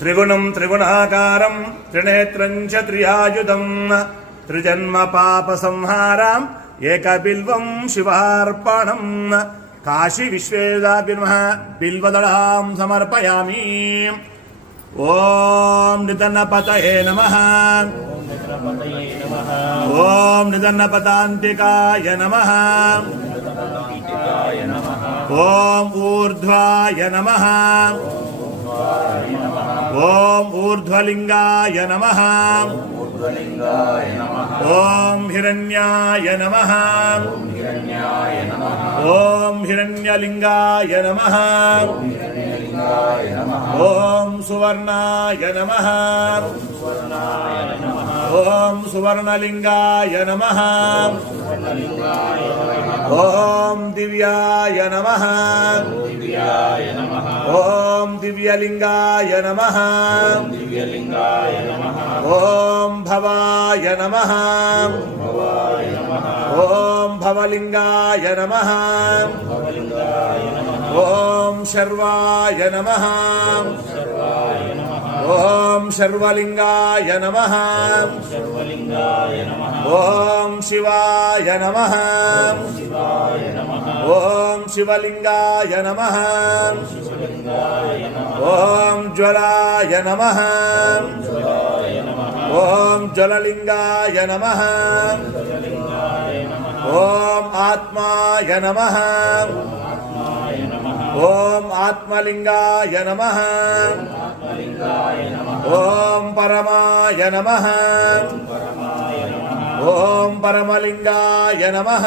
त्रिगुणं त्रिगुणाकारं त्रिनेत्रं च त्रियायुधं त्रिजन्म पाप संहारं एकबिल्वं शिवार्पणं काशी विश्वेदाभिर्मः बिल्वदळां समर्पयामि। ओम निधनपतये नमः। ओम निधनपतान्तिकाय नमः। ओम ऊर्ध्वाय नमः। ओम ऊर्ध्वलिंगाय नमः। ओम हिरण्याय नमः। ओम हिरण्यलिंगाय नमः। ओम सुवर्णाय नमः। ओम सुवर्णलिंगाय नमः। ओम दिव्याय नमः। ओम दिव्यलिंगाय नमः। ओम भवाय नमः। ओम भवलिंगाय नमः। ओम शर्वाय नमः। ओम शर्वलिंगाय नमः। ओम शिवाय नमः। ओम शिवलिंगाय नमः। ओम ज्वलाय नमः। ओम ज्वललिंगाय नमः। ओम आत्माय नमः। ओम आत्मलिंगाय नमः। ओम परमाय नमः। ओम परमलिंगाय नमः।